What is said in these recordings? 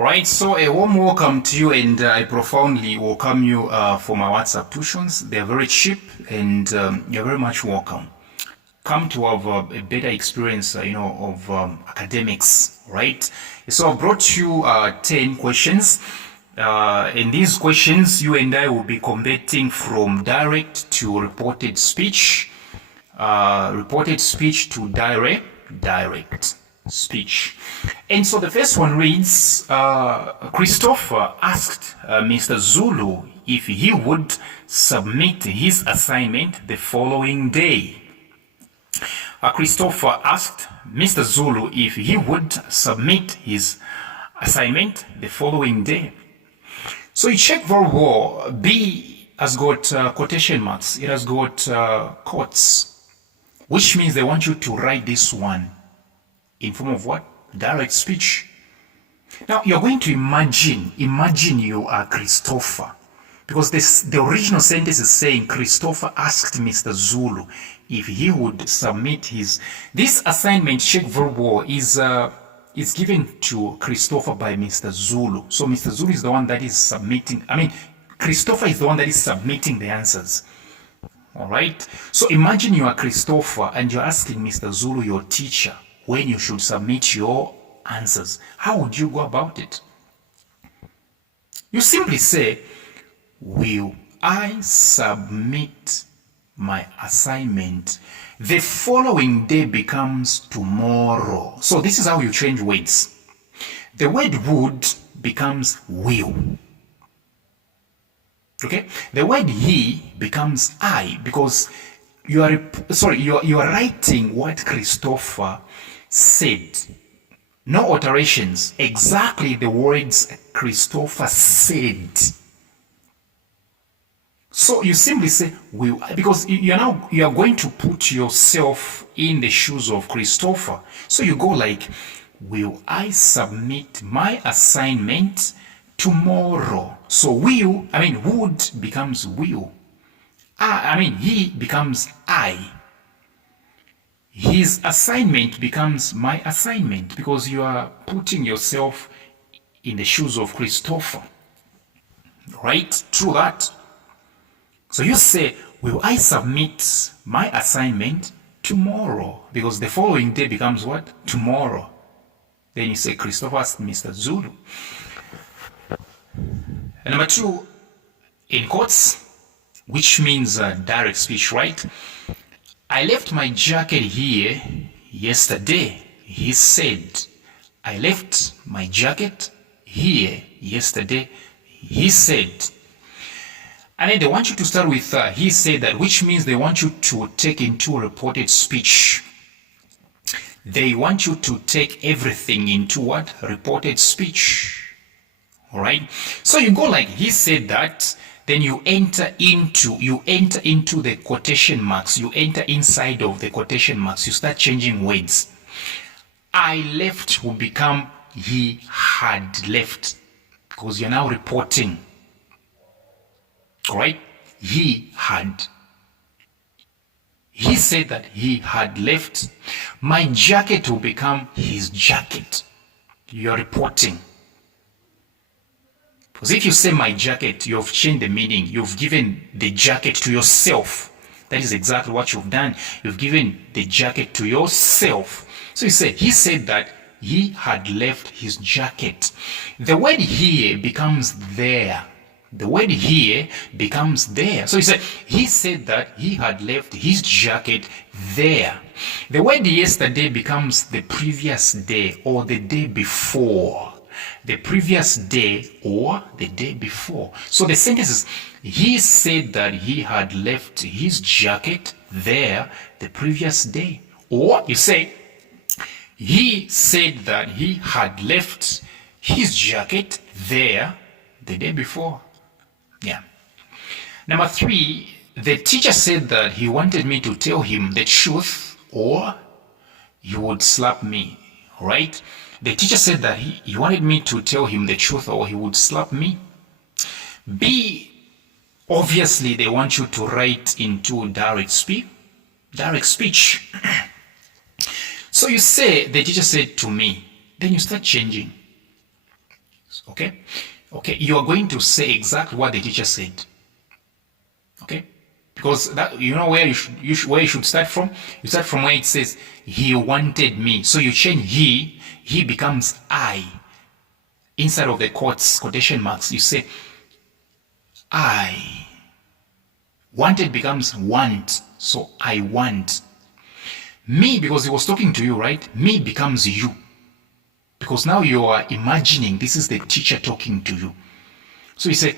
Alright, so a warm welcome to you, and I profoundly welcome you for my WhatsApp tuitions. They're very cheap, and you're very much welcome. Come to have a better experience, of academics, right? So I brought you 10 questions. In these questions, you and I will be converting from direct to reported speech to direct speech. And so the first one reads, Christopher asked Mr. Zulu if he would submit his assignment the following day. Christopher asked Mr. Zulu if he would submit his assignment the following day. So you check very well. B has got quotation marks. It has got quotes, which means they want you to write this one in form of what? Direct speech. Now you're going to imagine you are Christopher, because the original sentence is saying Christopher asked Mr. Zulu if he would submit this assignment. Check very well, is given to Christopher by Mr. Zulu. So Mr. Zulu is the one that is submitting. Christopher is the one that is submitting the answers. All right. So imagine you are Christopher and you're asking Mr. Zulu, your teacher, when you should submit your answers. How would you go about it? You simply say, will I submit my assignment? The following day becomes tomorrow. So this is how you change words. The word would becomes will. Okay? The word he becomes I, because you are writing what Christopher said. No alterations. Exactly the words Christopher said. So you simply say, will, because you are going to put yourself in the shoes of Christopher. So you go like, will I submit my assignment tomorrow? So would becomes will. He becomes I. His assignment becomes my assignment, because you are putting yourself in the shoes of Christopher. Right? Through that. So you say, will I submit my assignment tomorrow? Because the following day becomes what? Tomorrow. Then you say, Christopher asked Mr. Zulu. And number 2, in quotes, which means direct speech, right? I left my jacket here yesterday, he said. I left my jacket here yesterday, he said. And then they want you to start with he said that, which means they want you to take into reported speech. They want you to take everything into what? Reported speech. All right? So you go like, he said that, then you enter into the quotation marks. You enter inside of the quotation marks. You start changing words. I left will become he had left, because you're now reporting. Right? He had. He said that he had left. My jacket will become his jacket. You're reporting. Because if you say my jacket, you've changed the meaning. You've given the jacket to yourself. That is exactly what you've done. You've given the jacket to yourself. So you say, he said that he had left his jacket. The word here becomes there. The word here becomes there. So he said that he had left his jacket there. The word yesterday becomes the previous day or the day before. The previous day or the day before. So the sentence is, he said that he had left his jacket there the previous day. Or you say, he said that he had left his jacket there the day before. Yeah. Number 3, the teacher said that he wanted me to tell him the truth or he would slap me. Right? The teacher said that he wanted me to tell him the truth or he would slap me. B, obviously they want you to write into direct speech. So you say, the teacher said to me, then you start changing. Okay? Okay, you are going to say exactly what the teacher said. Okay? Because that, you know where where you should start from? You start from where it says, he wanted me. So you change he becomes I. Inside of the quotation marks, you say, I. Wanted becomes want. So I want. Me, because he was talking to you, right? Me becomes you. Because now you are imagining this is the teacher talking to you. So you say,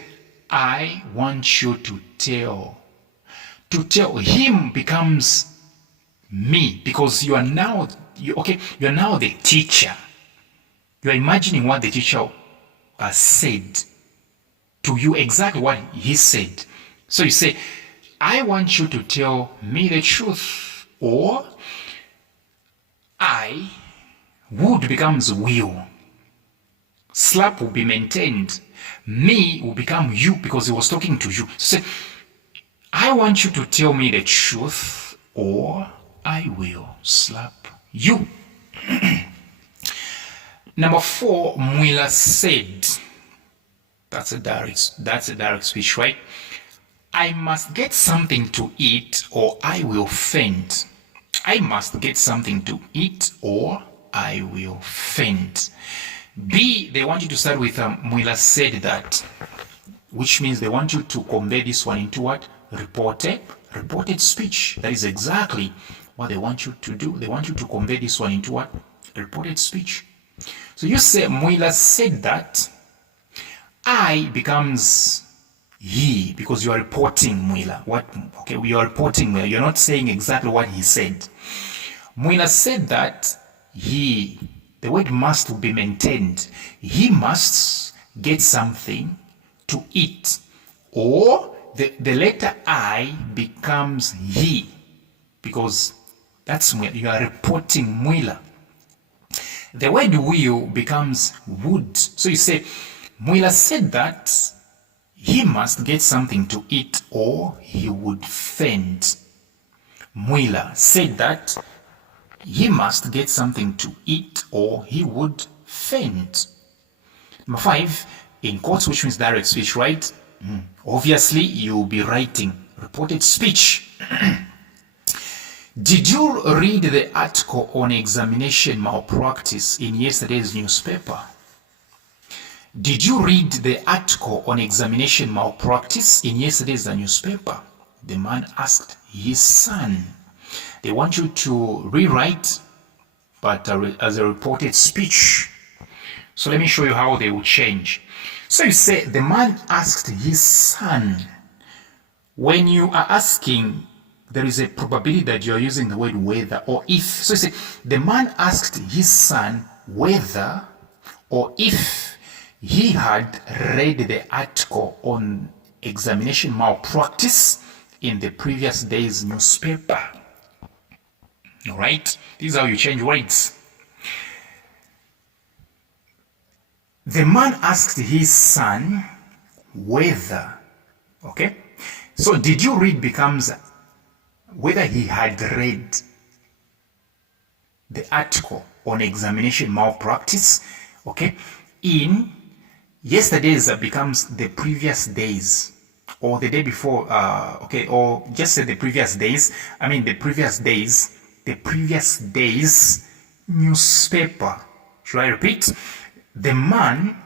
I want you to tell. To tell him becomes me, because you are now you are now the teacher. You are imagining what the teacher has said to you, exactly what he said. So you say, I want you to tell me the truth, or I would becomes will. Slap will be maintained. Me will become you, because he was talking to you. So say, I want you to tell me the truth, or I will slap you. Number 4, Mwila said. That's a direct speech, right? I must get something to eat, or I will faint. I must get something to eat, or I will faint. B, they want you to start with Mwila said that, which means they want you to convey this one into what? Reported speech. That is exactly what they want you to do. They want you to convey this one into what? Reported speech. So you say, Mwila said that, I becomes he, because you are reporting Mwila. What? Okay, we are reporting Mwila. You're not saying exactly what he said. Mwila said that he, the word must will be maintained. He must get something to eat. Or the letter I becomes he, because that's Mwila. You are reporting Mwila. The word will becomes would. So you say, Mwila said that he must get something to eat, or he would faint. Mwila said that he must get something to eat, or he would faint. Number 5, in quotes, which means direct speech, right? Obviously, you'll be writing reported speech. Did you read the article on examination malpractice in yesterday's newspaper? Did you read the article on examination malpractice in yesterday's newspaper? The man asked his son. They want you to rewrite, but as a reported speech. So let me show you how they will change. So you say, the man asked his son. When you are asking, there is a probability that you are using the word whether or if. So you say, the man asked his son whether or if he had read the article on examination malpractice in the previous day's newspaper. All right, this is how you change words. The man asked his son whether, okay? So did you read becomes whether he had read the article on examination malpractice, okay? In yesterday's becomes the previous days, or the day before, okay, or just say the previous days. I mean the previous days newspaper. Should I repeat? The man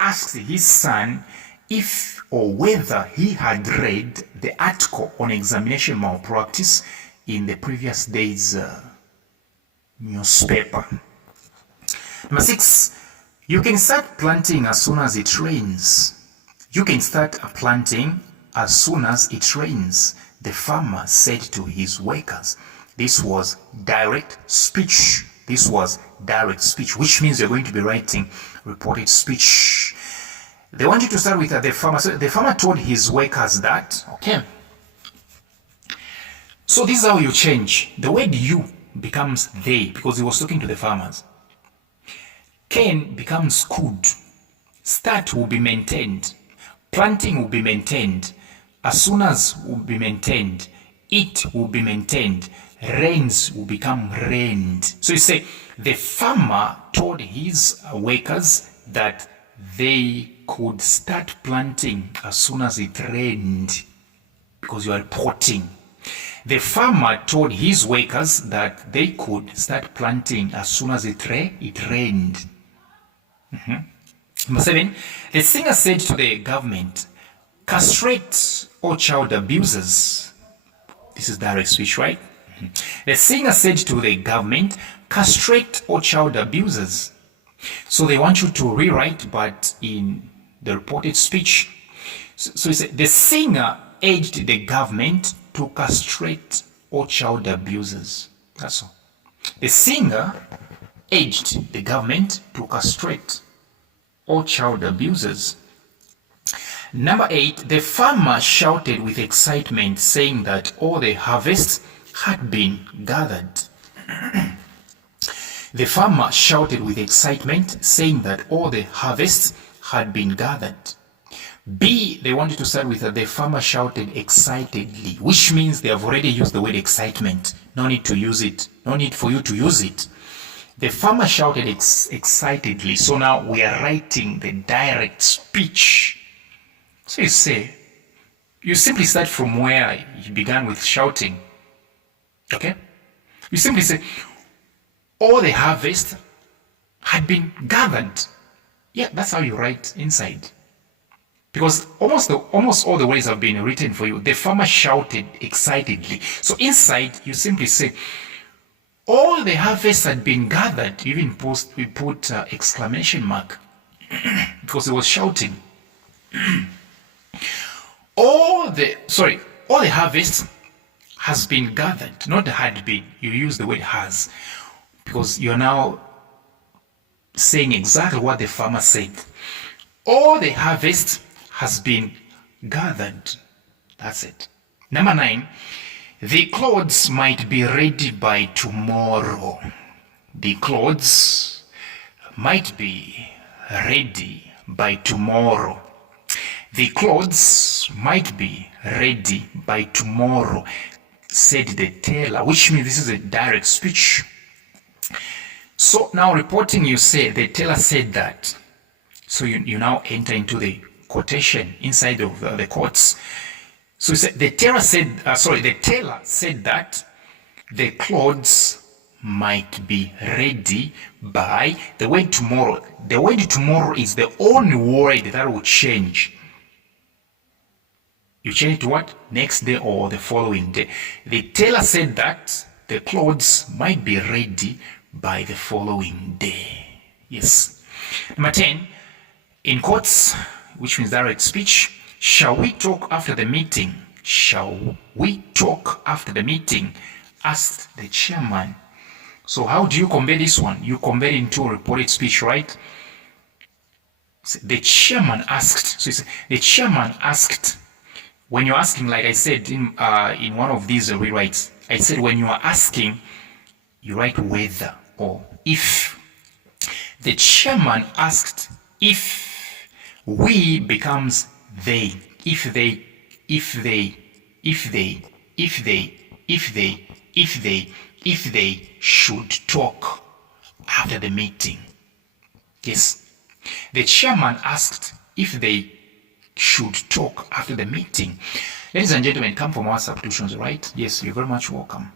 asked his son if or whether he had read the article on examination malpractice in the previous day's newspaper. Number 6, you can start planting as soon as it rains. You can start planting as soon as it rains, the farmer said to his workers. This was direct speech. This was direct speech, which means you're going to be writing reported speech. They want you to start with the farmer. So the farmer told his workers that, okay. So this is how you change. The word you becomes they, because he was talking to the farmers. Can becomes could. Start will be maintained. Planting will be maintained. As soon as will be maintained. It will be maintained. Rains will become rained. So you say, the farmer told his workers that they could start planting as soon as it rained, because you are reporting. The farmer told his workers that they could start planting as soon as it rained. Number 7, the singer said to the government, castrate all child abusers. This is direct speech, right? The singer said to the government, castrate all child abusers. So they want you to rewrite, but in the reported speech. So he said, the singer urged the government to castrate all child abusers. That's all. The singer urged the government to castrate all child abusers. Number 8, the farmer shouted with excitement, saying that all the harvests had been gathered. The farmer shouted with excitement, saying that all the harvests had been gathered. B, they wanted to start with the farmer shouted excitedly, which means they have already used the word excitement. No need to use it. No need for you to use it. The farmer shouted excitedly. So now we are writing the direct speech. So you simply start from where you began with shouting. Okay? You simply say, all the harvest had been gathered. Yeah, that's how you write inside. Because almost all the words have been written for you. The farmer shouted excitedly. So inside, you simply say, all the harvest had been gathered. We put exclamation mark because it was shouting. all the harvest has been gathered, not had been. You use the word has, because you're now saying exactly what the farmer said. All the harvest has been gathered. That's it. Number 9, the clothes might be ready by tomorrow. The clothes might be ready by tomorrow. The clothes might be ready by tomorrow, said the tailor, which means this is a direct speech. So now reporting, you say the tailor said that. So you now enter into the quotation inside of the quotes. So the tailor said that the clothes might be ready by the word tomorrow. The word tomorrow is the only word that will change. You change to what? Next day or the following day. The tailor said that the clothes might be ready by the following day. Yes. Number 10, in quotes, which means direct speech, shall we talk after the meeting? Shall we talk after the meeting? Asked the chairman. So how do you convey this one? You convey it into a reported speech, right? The chairman asked. So the chairman asked. When you're asking, like I said in one of these rewrites, I said when you are asking, you write whether or if. The chairman asked if we becomes they. If they should talk after the meeting. Yes. The chairman asked if they should talk after the meeting. Ladies and gentlemen, come for more substitutions, right? Yes, you're very much welcome.